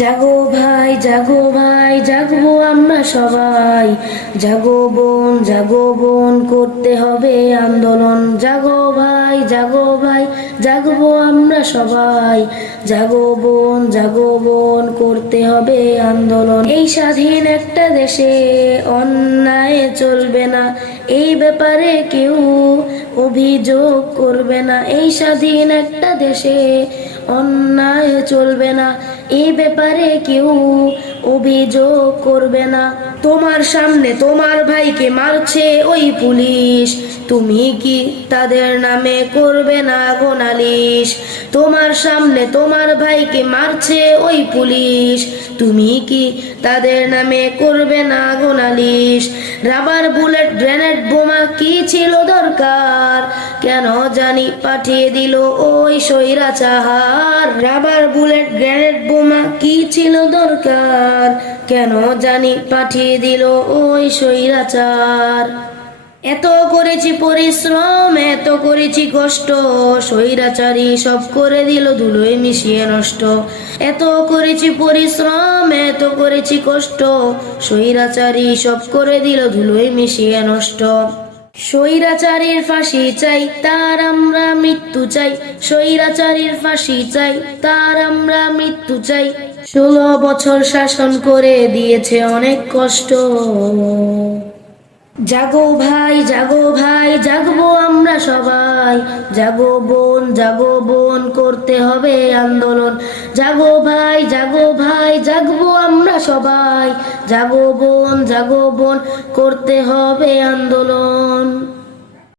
জাগো ভাই জাগো ভাই জাগবো আমরা সবাই, জাগো বোন করতে হবে আন্দোলন। জাগো ভাই জাগবো আমরা সবাই, জাগো বোন করতে হবে আন্দোলন। এই স্বাধীন একটা দেশে অন্যায় চলবে না, এই ব্যাপারে কেউ অভিযোগ করবে না। এই স্বাধীন একটা দেশে অন্যায় চলবে না, এই ব্যাপারে কেউ অভিযোগ করবে না। তোমার সামনে তোমার ভাইকে মারছে ওই পুলিশ, তুমি কি তাদের নামে করবে না গো নালিশ? তোমার সামনে তোমার ভাইকে মারছে ওই পুলিশ, তুমি কি তাদের নামে করবে না গো নালিশ? রাবার বুলেট গ্রেনেড বোমা কি ছিল দরকার, কেন জানি পাঠিয়ে দিল ওই স্বৈরাচার। রাবার বুলেট গ্রেনেড বোমা কি ছিল দরকার, কেন জানি পাঠিয়ে দিল ওই স্বৈরাচার। এত করেছি পরিশ্রম, এত করেছি কষ্ট, স্বৈরাচারী সব করে দিল ধুলোয় মিশিয়ে নষ্ট। এত করেছি পরিশ্রম, এত করেছি কষ্ট, স্বৈরাচারী সব করে দিল ধুলোয় মিশিয়ে নষ্ট। স্বৈরাচারীর ফাঁসি চাই, তার আমরা মৃত্যু চাই। স্বৈরাচারীর ফাঁসি চাই, তার আমরা মৃত্যু চাই। 16 বছর শাসন করে দিয়েছে অনেক কষ্ট। জাগো ভাই জাগবো আমরা সবাই, জাগো বোন করতে হবে আন্দোলন। জাগো ভাই জাগবো আমরা সবাই, জাগো বোন করতে হবে আন্দোলন।